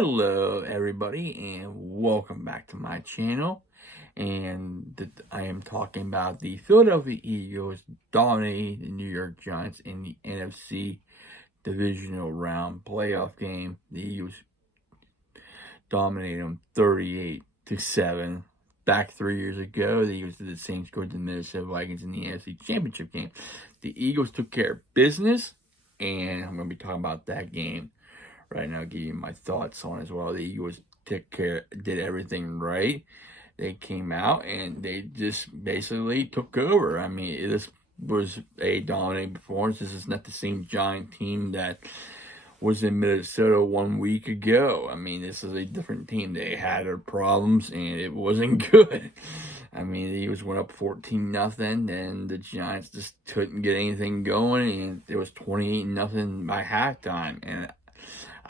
Hello, everybody, and welcome back to my channel. I am talking about the Philadelphia Eagles dominating the New York Giants in the NFC Divisional Round playoff game. The Eagles dominated them 38-7. Back 3 years ago, the Eagles did the same score to the Minnesota Vikings in the NFC Championship game. The Eagles took care of business, and I'm going to be talking about that game right now, give you my thoughts on it as well. The Eagles did everything right. They came out and they just basically took over. I mean, this was a dominating performance. This is not the same Giant team that was in Minnesota 1 week ago. I mean, this is a different team. They had their problems and it wasn't good. I mean, the Eagles went up 14-0, and the Giants just couldn't get anything going, and it was 28-0 by halftime. And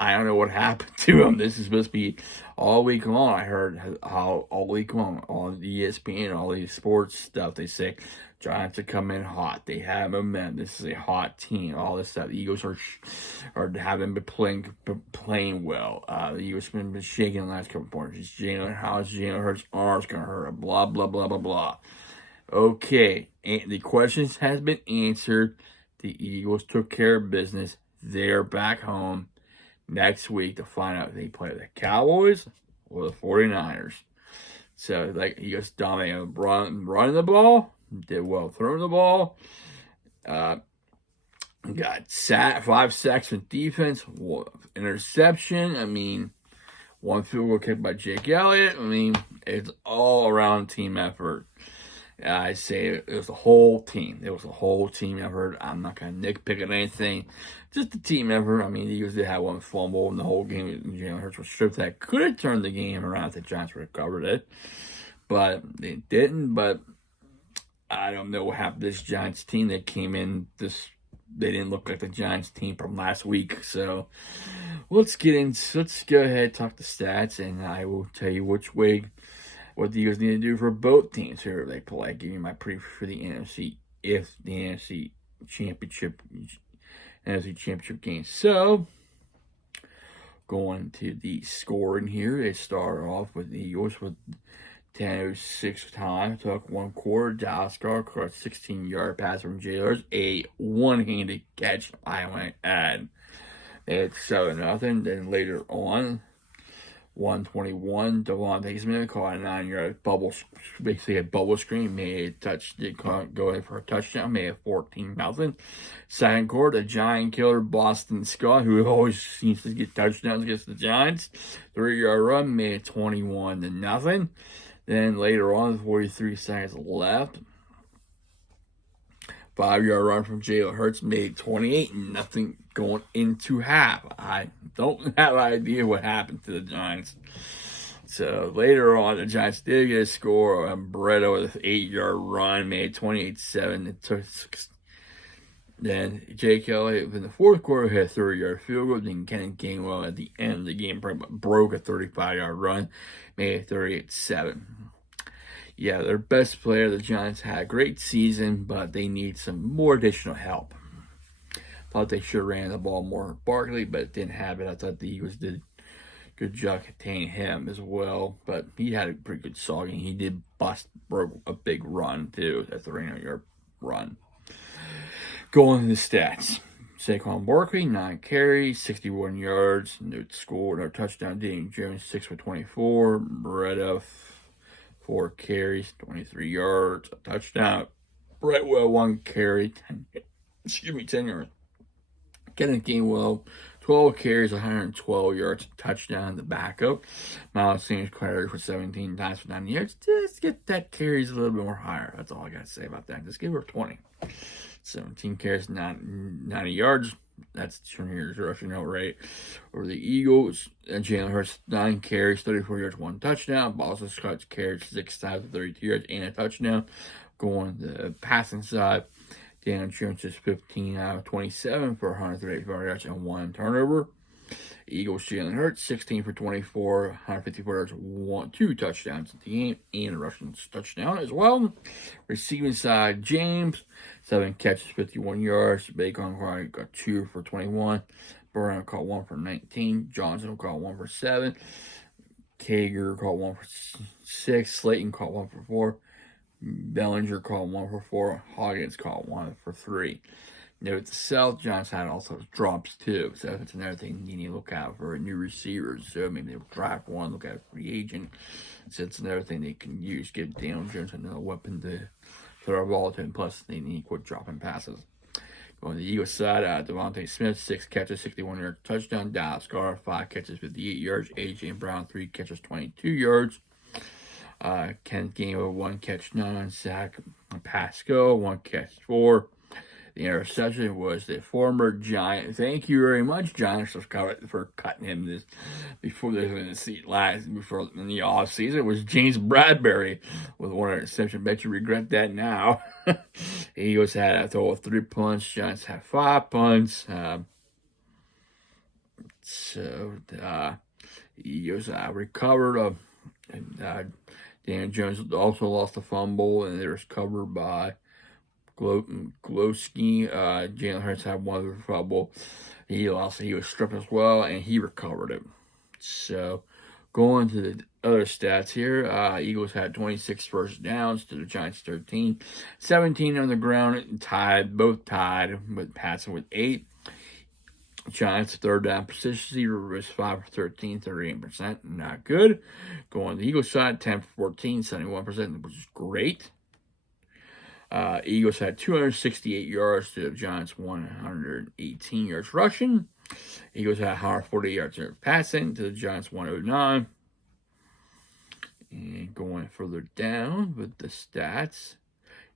I don't know what happened to him. This is supposed to be all week long. I heard how all week long on ESPN, all these sports stuff, they say Giants are coming hot. They have momentum. This is a hot team. All this stuff. The Eagles haven't been playing well. The Eagles have been shaking the last couple points. How's Jalen Hurts' arm's gonna hurt? Blah blah blah blah blah. Okay, and the questions has been answered. The Eagles took care of business. They're back home next week to find out if they play the Cowboys or the 49ers. So, he just dominated running the ball, did well throwing the ball, got 5 sacks in defense, 1 interception. I mean, 1 field goal kick by Jake Elliott. I mean, it's all around team effort. I say it was a whole team. It was a whole team effort. I'm not going to nitpick at anything. Just a team effort. I mean, the Eagles did have 1 fumble in the whole game. Jalen Hurts was stripped. That could have turned the game around if the Giants recovered it. But they didn't. But I don't know what happened to this Giants team that came in. They didn't look like the Giants team from last week. So let's go ahead and talk the stats, and I will tell you what the Eagles need to do for both teams here. They play, give you my preview for the NFC if the NFC Championship game. So, going to the scoring here, they start off with the Eagles with 10:06 time. Took 1 quarter. Dallas caught a 16-yard pass from Jalen Hurts, a one-handed catch. I might add. It's 7-0. Then later on, 121, Devontae Smith caught a 9-yard basically a bubble screen, go in for a touchdown, made it 14-0. Second quarter, the Giant killer Boston Scott, who always seems to get touchdowns against the Giants, 3-yard run, made it 21-0. Then later on, 43 seconds left, 5-yard run from Jalen Hurts, made 28-0 going into half. I don't have an idea what happened to the Giants. So later on, the Giants did get a score. Bredo with an 8-yard run, made 28-7. Then Jake Elliott in the fourth quarter hit a 30-yard field goal. Then Kenneth Gainwell at the end of the game broke a 35-yard run, made it 38-7. Yeah, their best player, the Giants, had a great season, but they need some more additional help. Thought they should have ran the ball more with Barkley, but didn't have it. I thought the Eagles did a good job containing him as well, but he had a pretty good game. He did broke a big run, too, at the 300-yard run. Going to the stats. Saquon Barkley, 9 carries, 61 yards, no touchdown. Daniel Jones, 6 for 24. Bredo, 4 carries, 23 yards, a touchdown. Brightwell, 1 carry, 10 yards. Kenneth Gainwell, 12 carries, 112 yards, touchdown. The backup. Miles Sanders carried for 17 times for 90 yards. Just get that carries a little bit more higher. That's all I got to say about that. Just give her 20. 17 carries, 90 yards. That's 200 yards rushing out rate. Over the Eagles, Jalen Hurts, 9 carries, 34 yards, 1 touchdown. Boston Scott carried 6 times, 32 yards, and a touchdown. Going to the passing side, Daniel Jones is 15 out of 27 for 135 yards and 1 turnover. Eagles, Jalen Hurts, 16 for 24, 154 yards, 2 touchdowns at the game, and a rushing touchdown as well. Receiving side, James, 7 catches, 51 yards. Bacon got 2 for 21. Brown caught 1 for 19. Johnson caught 1 for 7. Kager caught 1 for 6. Slayton caught 1 for 4. Bellinger caught 1 for 4. Hoggins caught 1 for 3. Note the South Giants had also drops too, so that's another thing you need to look out for new receivers. So maybe they'll draft one, look at a free agent. So it's another thing they can use, give Daniel Jones another weapon to throw a ball to, and plus they need to quit dropping passes. On the Eagles side, Devontae Smith, 6 catches, 61-yard touchdown. Dallas Goedert, 5 catches, 58 yards. A.J. Brown, 3 catches, 22 yards. Kenneth Gainwell, 1 catch, 9 sack. Pascal, 1 catch, 4. The interception was the former Giant. Thank you very much, Giants, for cutting him this before they were in the seat before in the off season. It was James Bradbury with 1 interception. Bet you regret that now. Eagles had a total of 3 punts. Giants had 5 punts. Eagles recovered. Dan Jones also lost a fumble, and it was covered by Glowski. Jalen Hurts had 1 fumble. He was stripped as well, and he recovered it. So, going to the other stats here, Eagles had 26 first downs to the Giants 13. 17 on the ground, both tied with passing with 8. Giants' third down precision was 5 for 13, 38%. Not good. Going to the Eagles side, 10 for 14, 71%, which is great. Eagles had 268 yards to the Giants' 118 yards rushing. Eagles had 140 yards passing to the Giants' 109. And going further down with the stats,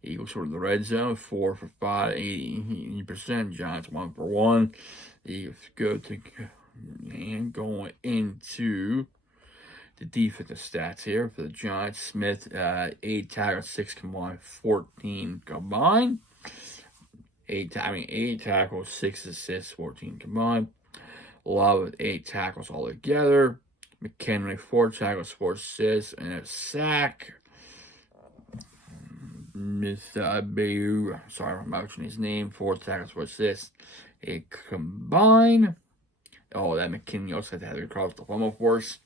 Eagles were in the red zone, 4 for 5, 80%. Giants 1 for 1. The Eagles go to, and going into the defensive stats here for the Giants. Smith, 8 tackles, 6 combined, 14 combined. 8 tackles, 6 assists, 14 combined. Love with 8 tackles altogether. McHenry, 4 tackles, 4 assists, and a sack. Mr. Bayou, sorry I'm mentioning his name, 4 tackles, 4 assists, a combined. Oh, that McKinney also had to cross the fumble force.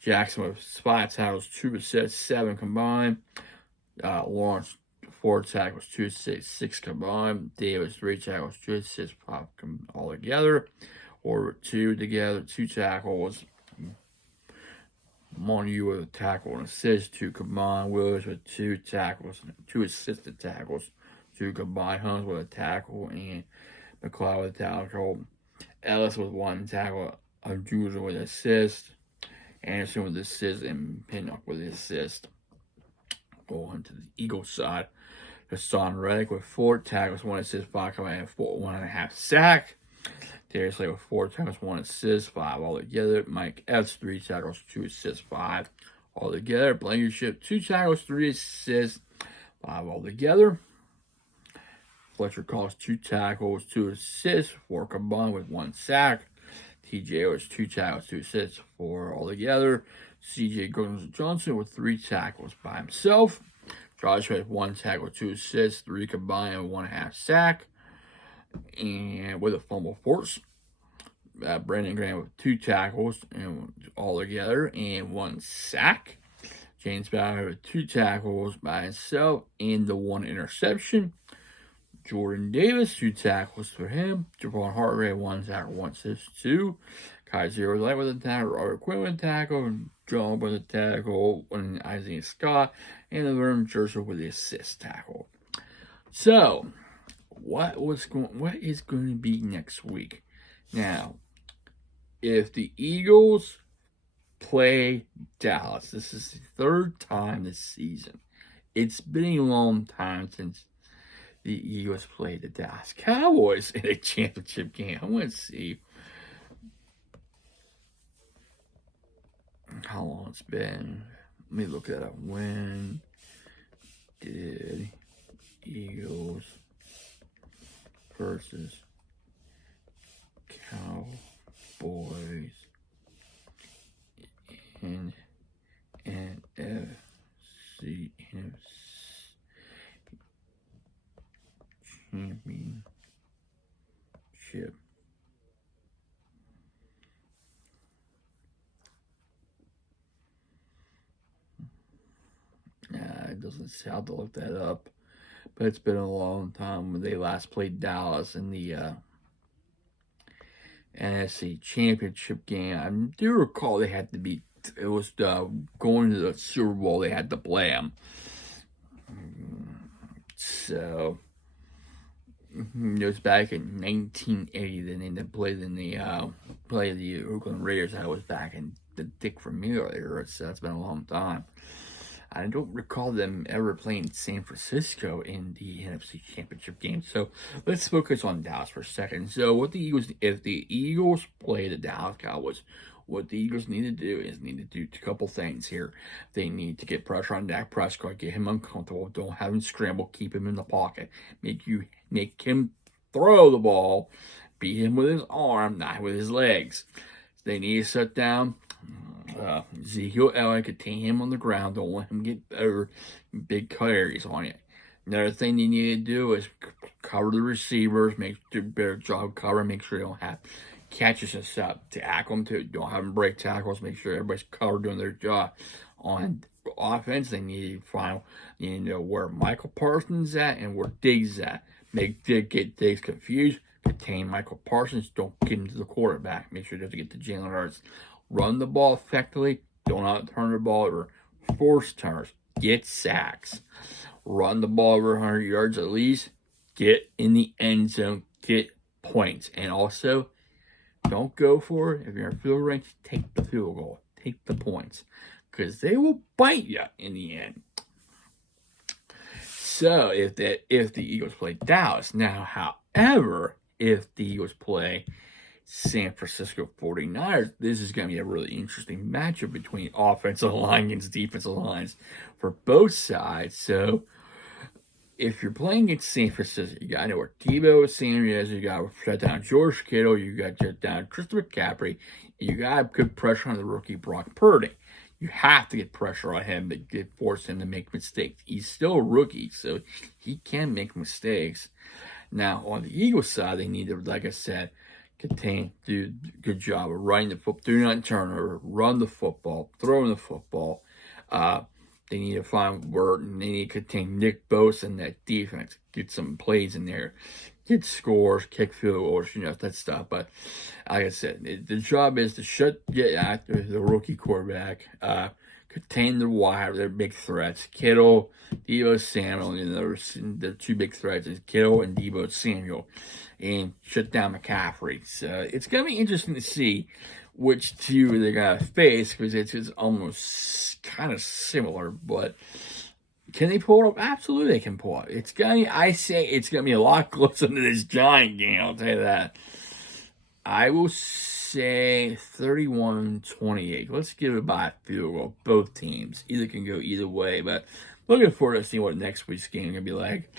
Jackson with 5 tackles, 2 assists, 7 combined. Lawrence, 4 tackles, 2 assists, 6 combined. Davis, 3 tackles, 2 assists, 5 all together. Or 2 together, 2 tackles. Montague with a tackle and assist, 2 combined. Willis with 2 tackles, 2 assisted tackles, 2 combined. Hunt with a tackle, and McLeod with a tackle. Ellis with 1 tackle. Jules with an assist. Anderson with the assist, and Pinnock with the assist. Going to the Eagles side, Hassan Reddick with 4 tackles, 1 assist, 5 combined, 1.5 sack. Darius Slay with 4 tackles, 1 assist, 5 altogether. Mike Epps, 3 tackles, 2 assists, 5 altogether. Blankenship, 2 tackles, 3 assists, 5 altogether. Fletcher Cox, 2 tackles, 2 assists, 4 combined with 1 sack. TJ was 2 tackles, 2 assists, 4 altogether. CJ Johnson with 3 tackles by himself. Josh had 1 tackle, 2 assists, 3 combined, and 1.5 sack. And with a fumble force. Brandon Graham with 2 tackles and all together and 1 sack. James Bauer with 2 tackles by himself and the 1 interception. Jordan Davis, 2 tackles for him. Javon Hargrave, 1 tackle, 1 assist, 2. Kaiser Light with a tackle. Robert Quinn with a tackle. John with a tackle. And Isaiah Scott. And the Vernon Joseph with the assist tackle. So, what is going to be next week? Now, if the Eagles play Dallas, this is the 3rd time this season. It's been a long time since the Eagles played the Dallas Cowboys in a championship game. I want to see how long it's been. Let me look that up. When did Eagles versus Cowboys doesn't sound to look that up. But it's been a long time when they last played Dallas in the NFC Championship game. I do recall they had to beat. It was going to the Super Bowl. They had to play them. So it was back in 1980. Then they played in the Oakland Raiders. I was back in the Dick Vermeil era. So that's been a long time. I don't recall them ever playing San Francisco in the NFC Championship game. So let's focus on Dallas for a second. So if the Eagles play the Dallas Cowboys, what the Eagles need to do is a couple things here. They need to get pressure on Dak Prescott, get him uncomfortable, don't have him scramble, keep him in the pocket, make him throw the ball, beat him with his arm, not with his legs. They need to shut down Ezekiel Elliott, contain him on the ground. Don't let him get over big carries on you. Another thing they need to do is cover the receivers, do a better job covering, make sure they don't have catches and stuff. Tackle them too. Don't have them break tackles. Make sure everybody's covered doing their job. On offense, they need to know where Michael Parsons at and where Diggs at. Get Diggs confused. Contain Michael Parsons. Don't get him to the quarterback. Make sure he doesn't get to Jalen Hurts. Run the ball effectively. Don't out-turn the ball over. Force turns. Get sacks. Run the ball over 100 yards at least. Get in the end zone. Get points. And also, don't go for it. If you're in field range, take the field goal. Take the points. Because they will bite you in the end. So, if the Eagles play Dallas. Now, however, if the Eagles play San Francisco 49ers, this is going to be a really interesting matchup between offensive line against defensive lines for both sides. So, if you're playing against San Francisco, you got to know where Deebo Samuel is. You got to shut down George Kittle. You got to shut down Christopher McCaffrey. You got to put pressure on the rookie Brock Purdy. You have to get pressure on him to force him to make mistakes. He's still a rookie, so he can make mistakes. Now, on the Eagles side, they need to, like I said, do a good job of running the football. Do not turn over. Run the football. Throw the football. They need to find word, and they need to contain Nick Bosa in that defense. Get some plays in there. Get scores, kick field goals, that stuff. But like I said, the job is to get after the rookie quarterback, contain the wire, their big threats. Kittle, Deebo Samuel, the two big threats is Kittle and Deebo Samuel, and shut down McCaffrey. So it's going to be interesting to see which two they're going to face, because it's almost kind of similar, but can they pull it up? Absolutely, they can pull it. I say it's going to be a lot closer to this Giant game, I'll tell you that. I will say 31-28. Let's give it by a field goal. Both teams. Either can go either way, but looking forward to seeing what next week's game is going to be like,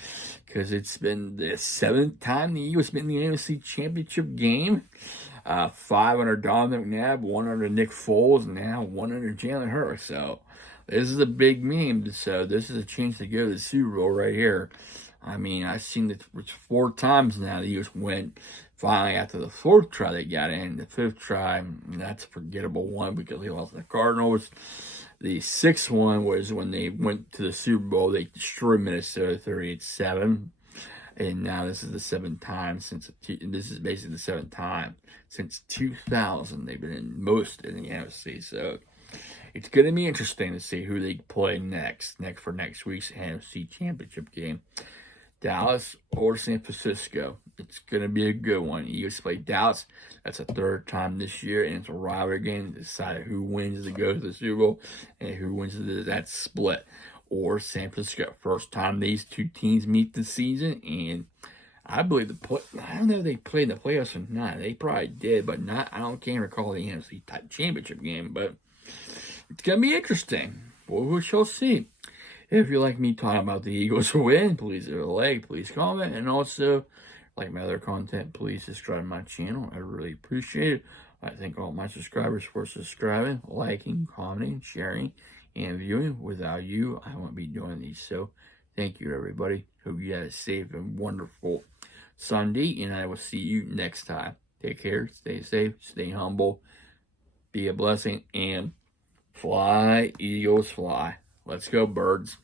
because it's been the 7th time the Eagles been in the NFC Championship game. 5 under Donovan McNabb, 1 under Nick Foles, and now 1 under Jalen Hurts. So this is a big meme. So this is a chance to go to the Super Bowl right here. I mean, I've seen it 4 times now. The Eagles went finally after the 4th try they got in. The 5th try, that's a forgettable one because they lost to the Cardinals. The 6th one was when they went to the Super Bowl. They destroyed Minnesota 38-7. And now this is the 7th time this is basically the 7th time since 2000 they've been in the NFC. So it's going to be interesting to see who they play next for next week's NFC Championship game. Dallas or San Francisco. It's going to be a good one. Eagles play Dallas. That's the 3rd time this year, and it's a rivalry game to decide who wins to go to the Super Bowl and who wins that split. Or San Francisco. First time these two teams meet this season, and I believe I don't know if they played in the playoffs or not. They probably did, but can't recall the NFC Championship game, but it's going to be interesting. We shall see. If you like me talking about the Eagles win, please leave a like, please comment, and also, like my other content, please subscribe to my channel. I really appreciate it. I thank all my subscribers for subscribing, liking, commenting, sharing, and viewing. Without you, I won't be doing these. So, thank you, everybody. Hope you had a safe and wonderful Sunday, and I will see you next time. Take care, stay safe, stay humble, be a blessing, and fly, Eagles, fly. Let's go, birds.